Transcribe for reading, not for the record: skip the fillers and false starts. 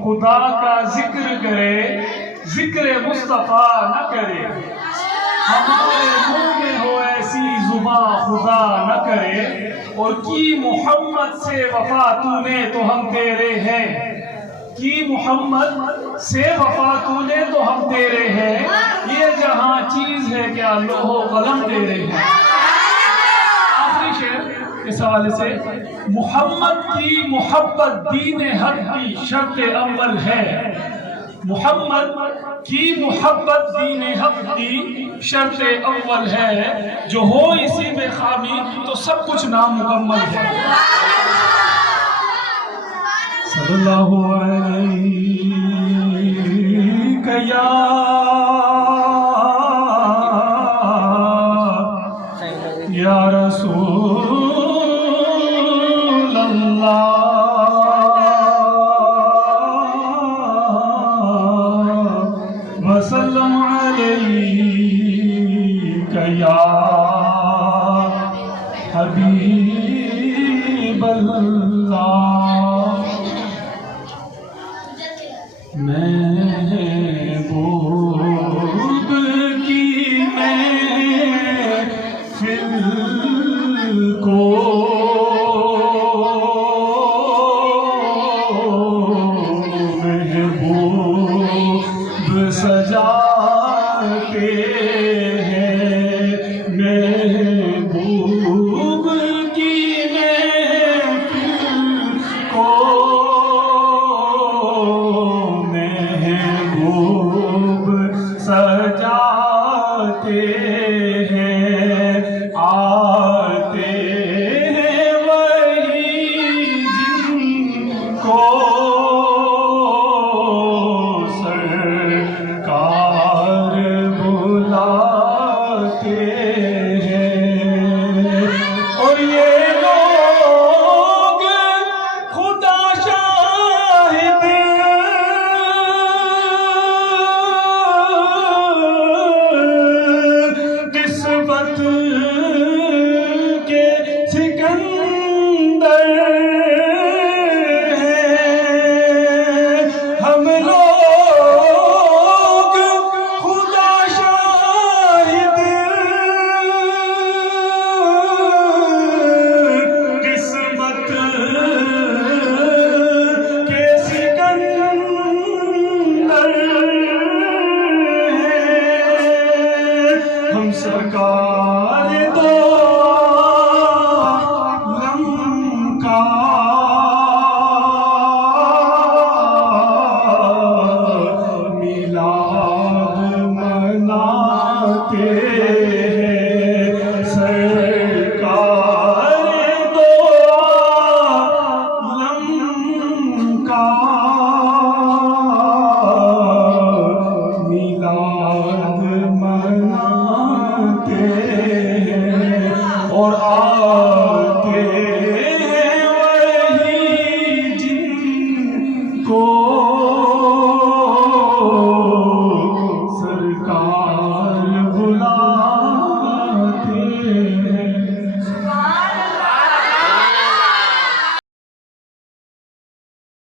خدا کا ذکر کرے، ذکر مصطفیٰ نہ کرے، ہمارے منہ میں ہو ایسی زباں خدا نہ کرے، اور کی محمد سے وفا تو نے تو ہم تیرے ہیں، کی محمد سے وفا تو نے تو ہم تیرے ہیں، یہ جہاں چیز ہے کیا لوح و قلم تیرے ہیں۔ آخری شعر اس حوالے سے، محمد کی محبت دین حق کی شرط اول ہے، محمد کی محبت دین حق کی شرط اول ہے، جو ہو اسی میں خامی تو سب کچھ نامکمل ہے۔ صلی اللہ علیہ یا